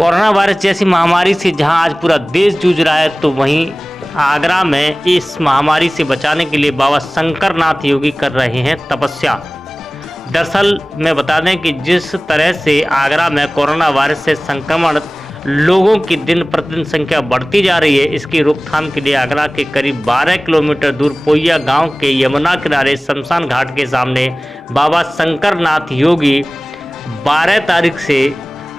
Corona virus जैसी महामारी से जहां आज पूरा देश जूझ रहा है, तो वहीं आगरा में इस महामारी से बचाने के लिए बाबा शंकरनाथ योगी कर रहे हैं तपस्या। दरअसल मैं बता दें कि जिस तरह से आगरा में कोरोना वायरस से संक्रमण लोगों की दिन प्रतिदिन संख्या बढ़ती जा रही है, इसकी रोकथाम के लिए आगरा के करीब 12 किलोमीटर दूर पोइया गांव के यमुना किनारे शमशान घाट के सामने बाबा शंकरनाथ योगी 12 तारीख से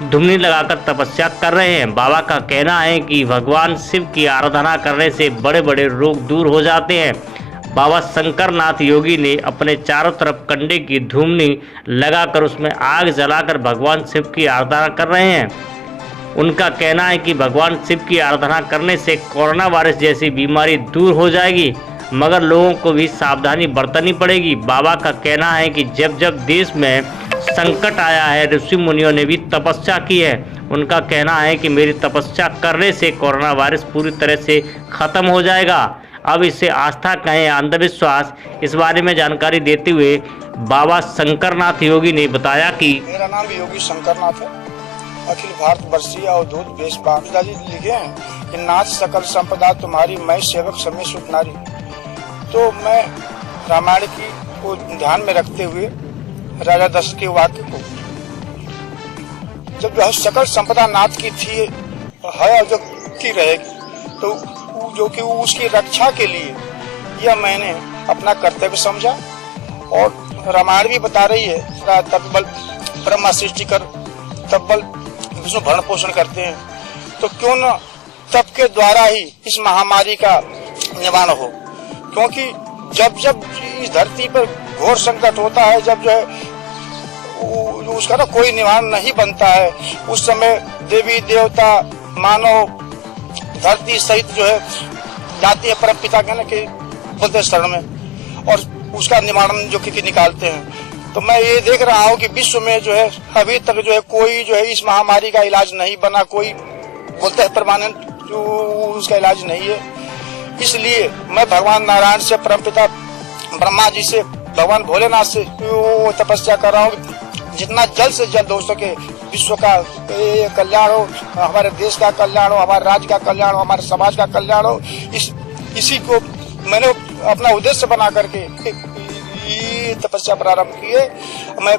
धुमनी लगाकर तपस्या कर रहे हैं। बाबा का कहना है कि भगवान शिव की आराधना करने से बड़े बड़े रोग दूर हो जाते हैं। बाबा शंकरनाथ योगी ने अपने चारों तरफ कंडे की धुमनी लगाकर उसमें आग जलाकर भगवान शिव की आराधना कर रहे हैं। उनका कहना है कि भगवान शिव की आराधना करने से कोरोना वायरस जैसी बीमारी दूर हो जाएगी, मगर लोगों को भी सावधानी बरतनी पड़ेगी। बाबा का कहना है कि जब जब देश में संकट आया है, ऋषि मुनियों ने भी तपस्या की है। उनका कहना है कि मेरी तपस्या करने से कोरोना वायरस पूरी तरह से खत्म हो जाएगा। अब इसे आस्था कहें या अंधविश्वास, इस बारे में जानकारी देते हुए बाबा शंकरनाथ योगी ने बताया कि मेरा नाम योगी शंकरनाथ है। अखिल भारत वर्षीय अवधूत वेश बाबूजी लिखे हैं कि नाथ सकल संपदा तुम्हारी, मैं सेवक समय सुख नारी। तो मैं रामायण की को ध्यान में रखते हुए राजा दशरथ के वाक्य को, जब यह सकल संपदा नाथ की थी है और जो की रहेगी, तो जो कि उसकी रक्षा के लिए यह मैंने अपना कर्तव्य समझा। और रामायण भी बता रही है तत्बल ब्रह्मा सृष्टि कर तत्बल विष्णु भरण पोषण करते हैं, तो क्यों न तप के द्वारा ही इस महामारी का निवारण हो। क्योंकि जब जब इस धरती पर घोर संकट होता है, जब जो है उसका ना कोई निवारण नहीं बनता है, उस समय देवी देवता मानव धरती सहित जो है जाती है परम पिता के बोलते शरण में, और उसका निवारण जो कि निकालते हैं। तो मैं ये देख रहा हूँ कि विश्व में जो है अभी तक जो है कोई जो है इस महामारी का इलाज नहीं बना, कोई बोलते हैं परमानेंट जो उसका इलाज नहीं है। इसलिए मैं भगवान नारायण से, परमपिता ब्रह्मा जी से, भगवान भोलेनाथ से तपस्या कर रहा हूँ जितना जल्द से जल्द हो सके विश्व का कल्याण हो, हमारे देश का कल्याण हो, हमारे राज्य का कल्याण हो, हमारे समाज का कल्याण हो। इसी को मैंने अपना उद्देश्य बना करके ये तपस्या प्रारंभ की है। मैं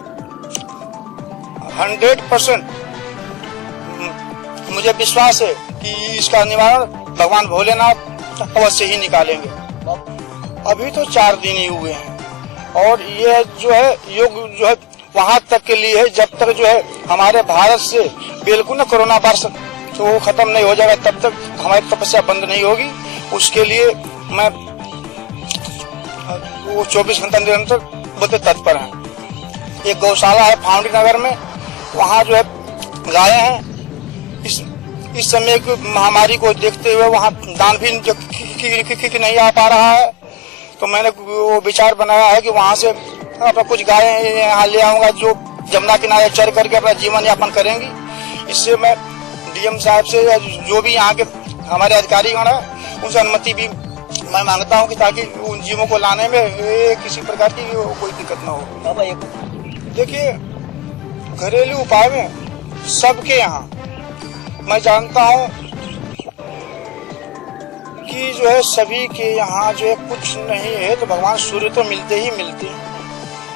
100% मुझे विश्वास है कि इसका निवारण भगवान भोलेनाथ अवश्य ही निकालेंगे। अभी तो 4 दिन ही हुए हैं, और ये जो है योग जो है वहां तक के लिए है जब तक जो है हमारे भारत से बिल्कुल न कोरोना वायरस तो खत्म नहीं हो जाएगा, तब तक हमारी तपस्या बंद नहीं होगी। उसके लिए मैं वो 24 घंटा निरंतर बोलते तत्पर हैं। एक गौशाला है फाउंडी नगर में, वहाँ जो है गायें हैं। इस समय की महामारी को देखते हुए वहाँ दान भी नहीं आ पा रहा है, तो मैंने वो विचार बनाया है कि वहाँ से अपना कुछ गायें यहाँ ले आऊंगा जो जमुना किनारे चर करके अपना जीवन यापन करेंगी। इससे मैं डीएम साहब से, जो भी यहाँ के हमारे अधिकारीगण हैं, उनसे अनुमति भी मैं मांगता हूँ कि ताकि उन जीवों को लाने में किसी प्रकार की कोई दिक्कत ना हो। देखिए, घरेलू उपाय में सबके यहाँ मैं जानता हूँ कि जो है सभी के यहाँ जो है कुछ नहीं है, तो भगवान सूर्य तो मिलते ही मिलते हैं।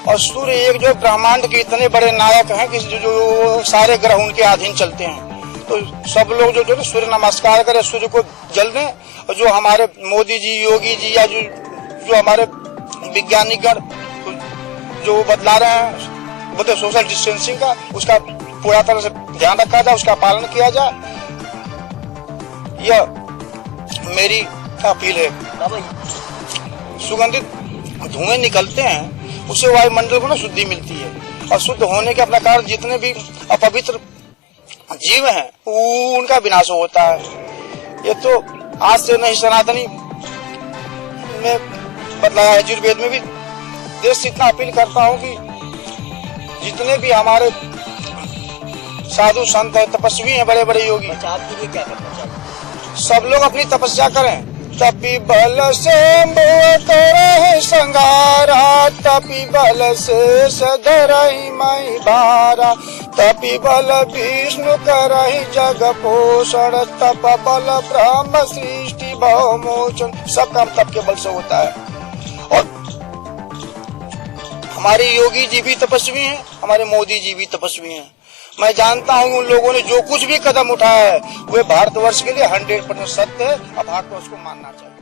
और सूर्य एक जो ब्रह्मांड के इतने बड़े नायक हैं कि जो सारे ग्रह उनके अधीन चलते हैं। तो सब लोग जो सूर्य नमस्कार करें, सूर्य को जल दें। और जो हमारे मोदी जी, योगी जी, या जो हमारे वैज्ञानिकगण जो बतला रहे हैं बोलते सोशल डिस्टेंसिंग का, उसका पूरा तरह से ध्यान रखा जाए, उसका पालन किया जाए। यह मेरी अपील है। सुगंधित धुएं निकलते हैं, उससे वायुमंडल को ना शुद्धि मिलती है, और शुद्ध होने के अपना कारण जितने भी अपवित्र जीव हैं उनका विनाश होता है। ये तो आज से नहीं, सनातनी में बतलाया है, आयुर्वेद में भी। देश से इतना अपील करता हूँ कि जितने भी हमारे साधु संत है, तपस्वी हैं, बड़े बड़े योगी, आपके लिए क्या करना चाहिए? सब लोग अपनी तपस्या करें, तपी बल से करहि संगारा, तपी बल से सधरहि मई भारा, तपी बल विष्णु करहि जग पोषण, तप बल ब्रह्म सृष्टि भव मोचन। सब काम तप के बल से होता है। और हमारे योगी जी भी तपस्वी हैं, हमारे मोदी जी भी तपस्वी हैं। मैं जानता हूँ उन लोगों ने जो कुछ भी कदम उठाया है वे भारतवर्ष के लिए 100% सत्य है। अब भारतवर्ष को मानना चाहिए।